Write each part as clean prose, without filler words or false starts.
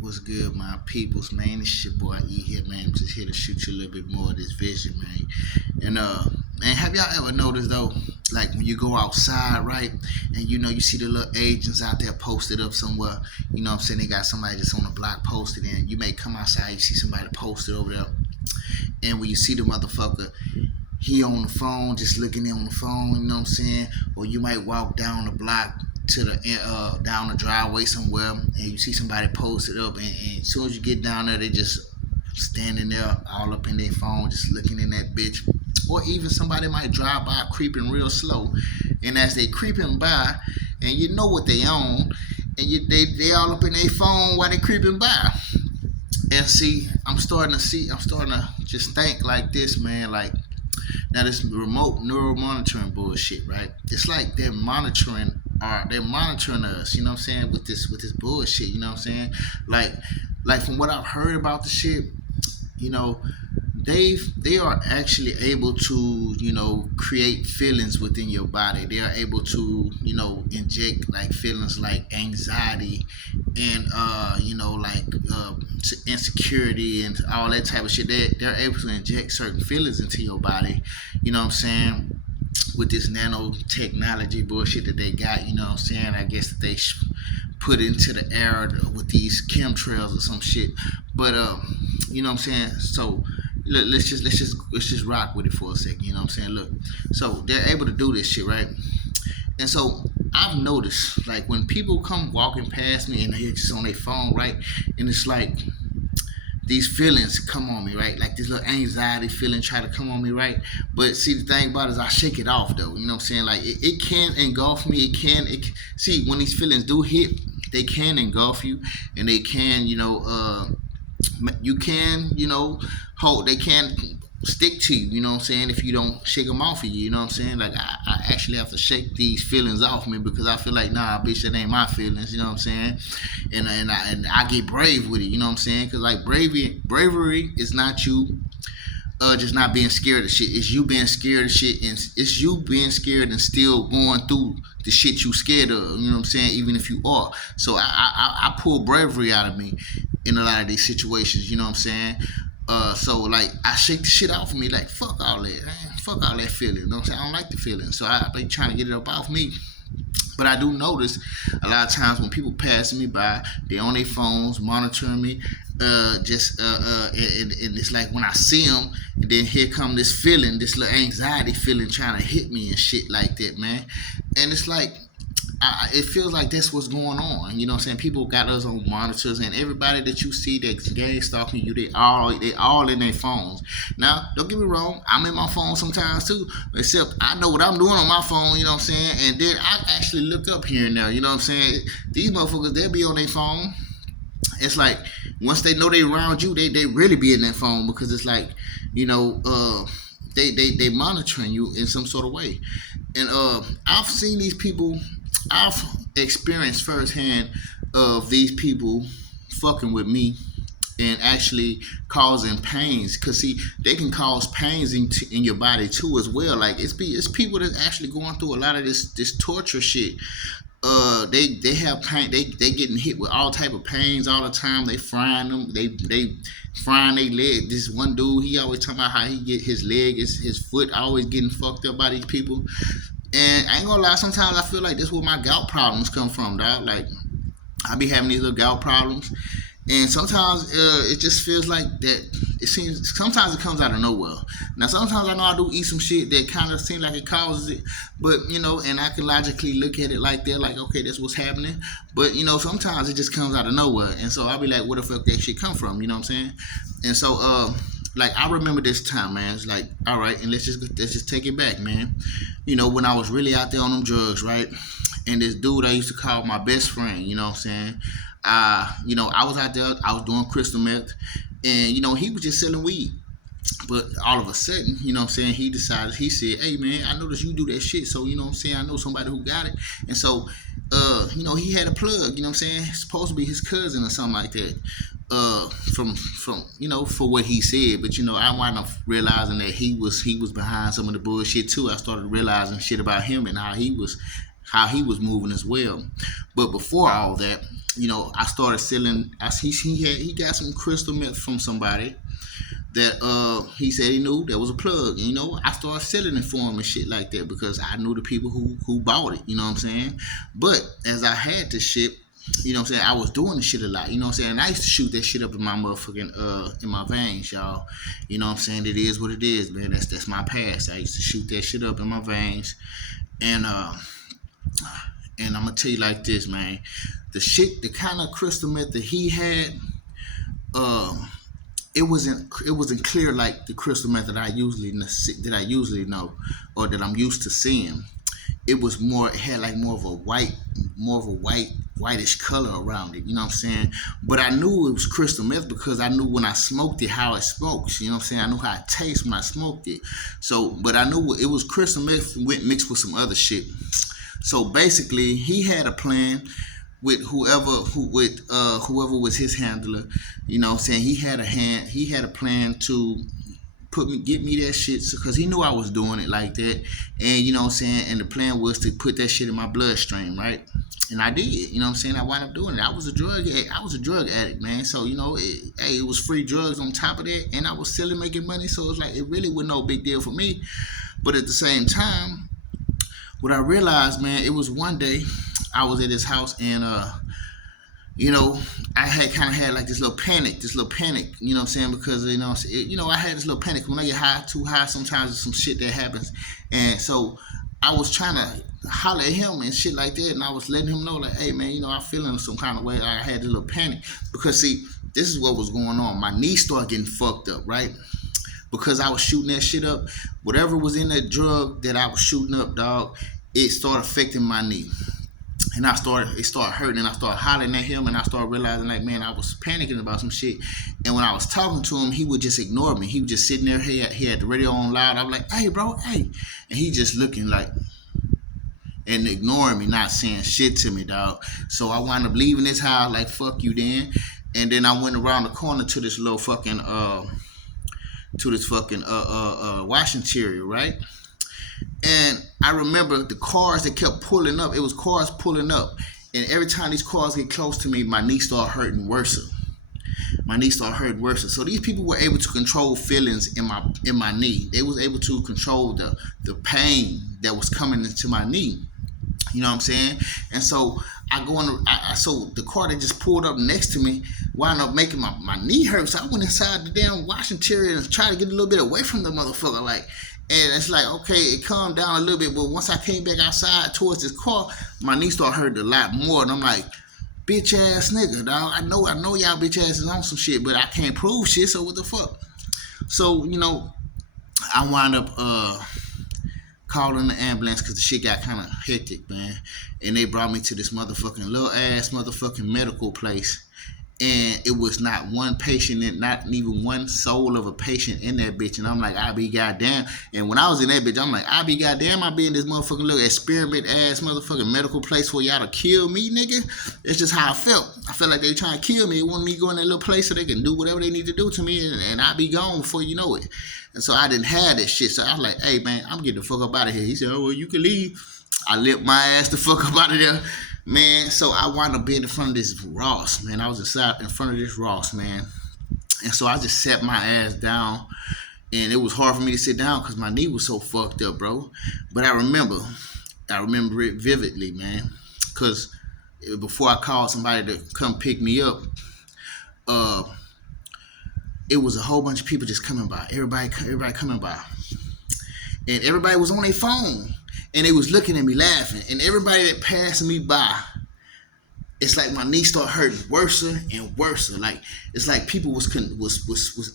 What's good, my peoples, man? It's your boy E here, man. I'm just here to shoot you a little bit more of this vision, man. And man, have y'all ever noticed though, like when you go outside, right, and you see the little agents out there posted up somewhere, what I'm saying? They got somebody just on the block posted, and you may come outside, you see somebody posted over there, and when you see the motherfucker, he on the phone, just looking on the phone, you know what I'm saying? Or you might walk down the block to the down the driveway somewhere, and you see somebody posted up, and as soon as you get down there, they just standing there all up in their phone, just looking in that bitch. Or even somebody might drive by creeping real slow, and as they creeping by, and you know what they own, and they all up in their phone while they creeping by. And see, I'm starting to just think like this, man. Like, now this remote neural monitoring bullshit, right? It's like they're monitoring us, you know what I'm saying, with this bullshit, you know what I'm saying? Like from what I've heard about the shit, you know, they are actually able to, create feelings within your body. They are able to, inject like feelings like anxiety and like insecurity and all that type of shit. They're able to inject certain feelings into your body, you know what I'm saying, with this nanotechnology bullshit that they got, you know what I'm saying. I guess that they put into the air with these chemtrails or some shit. But you know what I'm saying. So let's just rock with it for a second. You know what I'm saying. Look, so they're able to do this shit, right? And so I've noticed, like, when people come walking past me and they're just on their phone, right, and it's like these feelings come on me, right? Like this little anxiety feeling try to come on me, right? But see, the thing about it is I shake it off, though. You know what I'm saying? Like it can engulf me. See, when these feelings do hit, they can engulf you, and they can, you can, hold. They can stick to you. You know what I'm saying? If you don't shake them off of you, you know what I'm saying? Like I actually have to shake these feelings off me because I feel like, nah, bitch, that ain't my feelings. You know what I'm saying? And I get brave with it. You know what I'm saying? Because like bravery is not you just not being scared of shit. It's you being scared of shit, and it's you being scared and still going through the shit you scared of. You know what I'm saying? Even if you are. So I pull bravery out of me in a lot of these situations. You know what I'm saying? So like I shake the shit off of me, like fuck all that, man. Fuck all that feeling. You know what I'm saying? I don't like the feeling, so I be trying to get it up off me. But I do notice a lot of times when people passing me by, they on their phones monitoring me. And it's like when I see them, and then here come this feeling, this little anxiety feeling trying to hit me and shit like that, man. And it's like it feels like that's what's going on. You know what I'm saying? People got us on monitors, and everybody that you see that's gang stalking you, they all in their phones. Now, don't get me wrong, I'm in my phone sometimes too, except I know what I'm doing on my phone, you know what I'm saying? And then I actually look up here and there, you know what I'm saying? These motherfuckers, they'll be on their phone. It's like once they know they around you, they really be in their phone because it's like, they monitoring you in some sort of way. And I've seen these people. I've experienced firsthand of these people fucking with me and actually causing pains. Cause see, they can cause pains in your body too as well. Like it's people that's actually going through a lot of this torture shit. They have pain. They getting hit with all type of pains all the time. They frying them. They frying their leg. This one dude, he always talking about how he get his leg, his foot always getting fucked up by these people. And I ain't gonna lie, sometimes I feel like this is where my gout problems come from, dog. Like I be having these little gout problems, and sometimes it just feels like that. It seems sometimes it comes out of nowhere. Now sometimes I know I do eat some shit that kind of seems like it causes it, but and I can logically look at it like that, like okay, that's what's happening. But sometimes it just comes out of nowhere, and so I'll be like, where the fuck that shit come from? You know what I'm saying? And so like I remember this time, man. It's like, all right, and let's just take it back, man. When I was really out there on them drugs, right? And this dude I used to call my best friend, you know what I'm saying? I was out there, I was doing crystal meth, and he was just selling weed. But all of a sudden, you know what I'm saying, he said, hey man, I noticed you do that shit, so you know what I'm saying, I know somebody who got it. And so he had a plug, you know what I'm saying, it's supposed to be his cousin or something like that. From for what he said, but I wound up realizing that he was behind some of the bullshit too. I started realizing shit about him and how he was moving as well. But before all that, I started selling. He got some crystal meth from somebody that he said he knew that was a plug. And, I started selling it for him and shit like that because I knew the people who bought it. You know what I'm saying? But as I had this shit, I was doing the shit a lot. You know what I'm saying? And I used to shoot that shit up in my motherfucking in my veins, y'all. You know what I'm saying? It is what it is, man. That's my past. I used to shoot that shit up in my veins. And I'm gonna tell you like this, man. The kind of crystal meth that he had, um, it wasn't clear like the crystal meth that I usually know or that I'm used to seeing. It had like more of a whitish color around it. You know what I'm saying? But I knew it was crystal meth because I knew when I smoked it how it smokes. You know what I'm saying? I knew how it tastes when I smoked it. So, but I knew it was crystal meth mixed with some other shit. So basically, he had a plan with whoever was his handler. You know what I'm saying? He had a plan to get me that shit because he knew I was doing it like that. And you know what I'm saying? And the plan was to put that shit in my bloodstream, right? And I did. You know what I'm saying? I wound up doing it. I was a drug addict, man. So, it was free drugs on top of that, and I was still making money. So it's like it really was no big deal for me. But at the same time, what I realized, man, it was one day I was at his house and you know, I had kind of had like this little panic, you know what I'm saying? Because, I had this little panic. When I get too high, sometimes there's some shit that happens. And so I was trying to holler at him and shit like that. And I was letting him know, like, hey, man, I'm feeling some kind of way. I had this little panic. Because, see, this is what was going on. My knee started getting fucked up, right? Because I was shooting that shit up. Whatever was in that drug that I was shooting up, dog, it started affecting my knee. And it started hurting, and I started hollering at him, and I started realizing, like, man, I was panicking about some shit. And when I was talking to him, he would just ignore me. He was just sitting there, he had the radio on loud. I was like, hey, bro, hey. And he just looking like, and ignoring me, not saying shit to me, dog. So I wound up leaving this house, like, fuck you then. And then I went around the corner to this little fucking, washing area, right? And I remember the cars that kept pulling up. It was cars pulling up. And every time these cars get close to me, my knee started hurting worse. So these people were able to control feelings in my knee. They was able to control the pain that was coming into my knee. You know what I'm saying? And so so the car that just pulled up next to me wound up making my knee hurt. So I went inside the damn washing area and tried to get a little bit away from the motherfucker, like. And it's like, okay, it calmed down a little bit, but once I came back outside towards this car, my knee started hurting a lot more. And I'm like, bitch ass nigga, dog. I know y'all bitch asses on some shit, but I can't prove shit, so what the fuck? So, I wound up calling the ambulance because the shit got kind of hectic, man. And they brought me to this little ass medical place. And it was not one patient, not even one soul of a patient in that bitch. And I'm like, I be goddamn. And when I was in that bitch, I'm like, I be goddamn, I be in this motherfucking little experiment ass motherfucking medical place for y'all to kill me, nigga. It's just how I felt. I felt like they trying to kill me. They want me to go in that little place so they can do whatever they need to do to me, and I be gone before you know it. And so I didn't have that shit. So I was like, hey, man, I'm getting the fuck up out of here. He said, oh, well, you can leave. I lit my ass the fuck up out of there. Man, so I wound up being in front of this Ross, man. I was inside in front of this Ross, man. And so I just sat my ass down, and it was hard for me to sit down because my knee was so fucked up, bro. But I remember it vividly, man. Because before I called somebody to come pick me up, it was a whole bunch of people just coming by. Everybody coming by. And everybody was on their phone. And they was looking at me laughing. And everybody that passed me by, it's like my knee started hurting worse and worse. Like it's like people was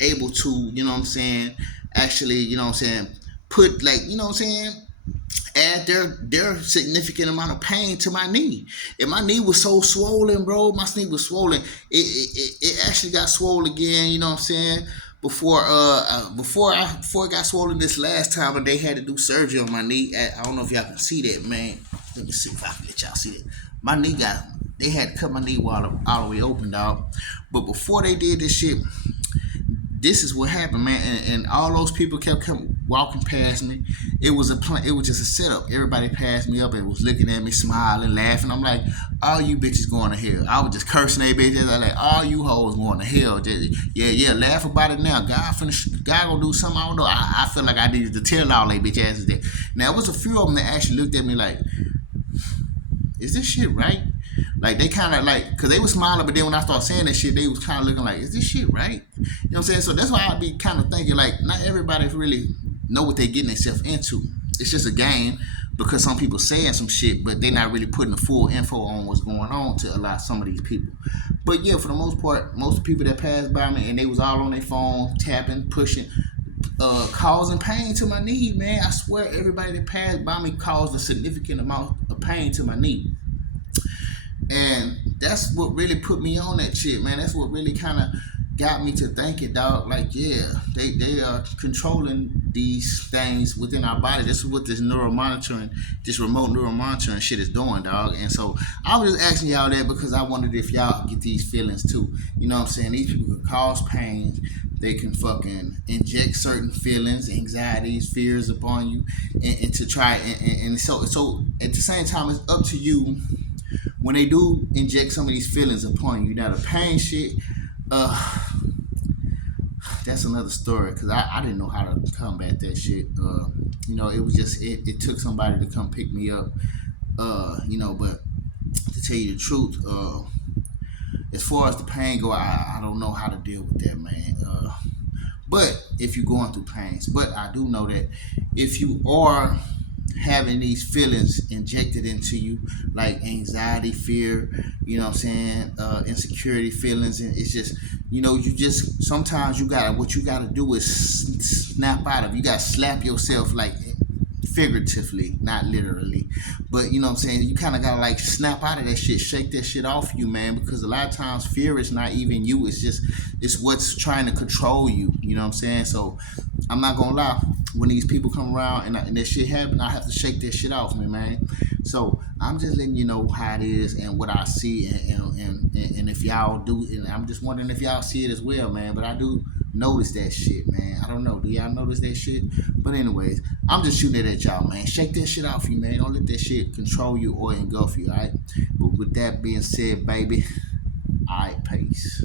able to, you know what I'm saying, actually, you know what I'm saying, put like, you know what I'm saying, add their significant amount of pain to my knee. And my knee was so swollen, bro. My knee was swollen. It actually got swollen again, you know what I'm saying? Before it got swollen this last time, and they had to do surgery on my knee. I don't know if y'all can see that, man. Let me see if I can let y'all see that. My knee they had to cut my knee all the way open, dog. But before they did this shit, this is what happened, man. And all those people kept coming. walking past me. It was a plan. It was just a setup. Everybody passed me up and was looking at me, smiling, laughing. I'm like, all you bitches going to hell. I was just cursing they bitches. I like, all you hoes going to hell. Yeah, laugh about it now. God gonna do something. I don't know. I feel like I needed to tell all they bitch asses that. Now, it was a few of them that actually looked at me like, is this shit right? Like, they kind of like, cause they was smiling, but then when I started saying that shit, they was kind of looking like, is this shit right? You know what I'm saying? So that's why I be kind of thinking like, not everybody really know what they getting themselves into. It's just a game because some people saying some shit, but they're not really putting the full info on what's going on to a lot some of these people. But yeah, for the most part, most people that passed by me and they was all on their phone, tapping, pushing, causing pain to my knee, man. I swear, everybody that passed by me caused a significant amount of pain to my knee. And that's what really put me on that shit, man. That's what really kind of got me to thinking, dog. Like, yeah, they are controlling these things within our body. This is what this neural monitoring, this remote neural monitoring shit is doing, dog. And so I was just asking y'all that because I wondered if y'all get these feelings too. You know what I'm saying? These people can cause pain. They can fucking inject certain feelings, anxieties, fears upon you, and to try and so at the same time, it's up to you when they do inject some of these feelings upon you. Now the pain shit, that's another story because I didn't know how to combat that shit. It was just it took somebody to come pick me up. But to tell you the truth, as far as the pain go, I don't know how to deal with that, man. But if you're going through pains, but I do know that if you are having these feelings injected into you, like anxiety, fear, you know what I'm saying, insecurity feelings, and it's just, you just sometimes what you gotta do is snap out of. You gotta slap yourself, like figuratively, not literally, but you know what I'm saying. You kind of gotta like snap out of that shit, shake that shit off you, man, because a lot of times fear is not even you. It's what's trying to control you. You know what I'm saying? So I'm not gonna lie. When these people come around and that shit happen, I have to shake that shit off me, man. So I'm just letting you know how it is and what I see, and if y'all do, and I'm just wondering if y'all see it as well, man. But I do notice that shit, man. I don't know. Do y'all notice that shit? But anyways, I'm just shooting it at y'all, man. Shake that shit off you, man. Don't let that shit control you or engulf you, all right? But with that being said, baby, all right, peace.